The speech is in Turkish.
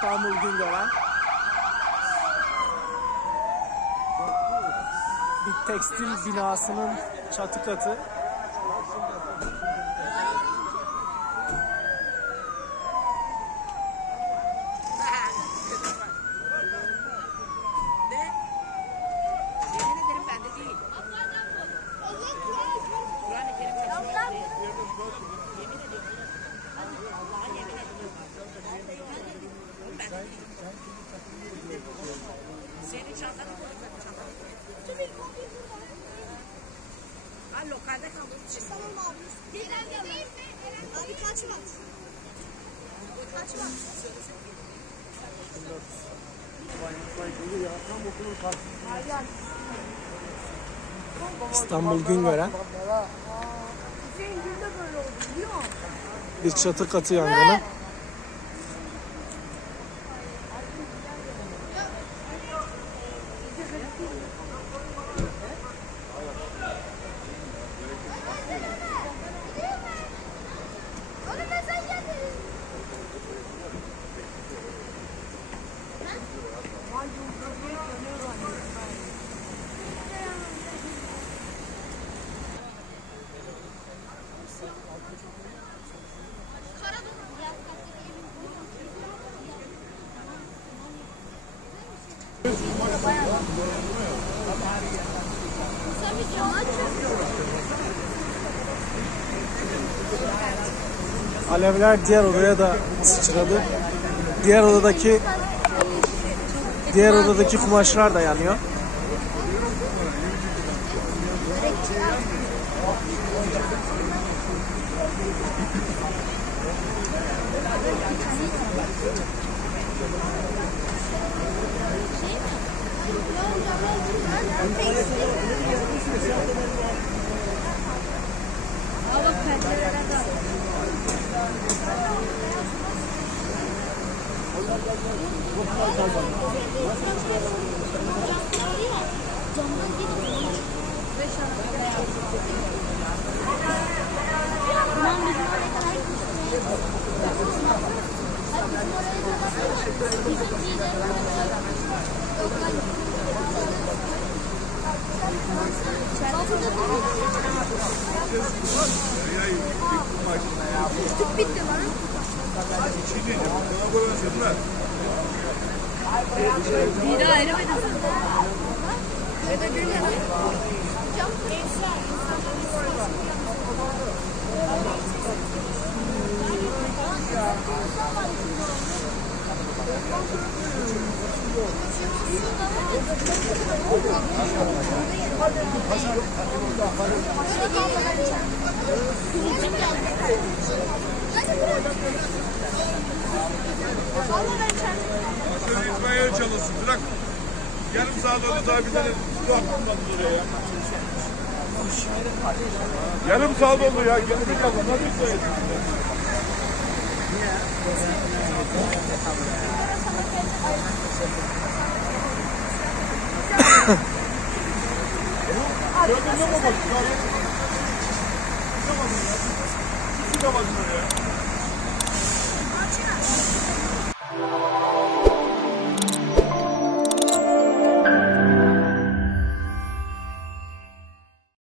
İstanbul Güngören. Bir tekstil binasının çatı katı. Senin çantanı koydum ben lokalde kalmış. Tamam abi. Abi kaç mat? Kaç mat? İstanbul Güngören. Bir çatı katı yangını. Alevler diğer odaya da sıçradı. Diğer odadaki kumaşlar da yanıyor. Tüp bitti lan. Bir daha ayrı mıydı? Şöyle itfaiye çalışsın. Bırak. Yarım saat oldu daha bir tane su atılmadı oraya ya. Yarım saat oldu ya. Gelin yapın. Nasıl itfaiye? Gördün mü bu? Çıkamadın oraya.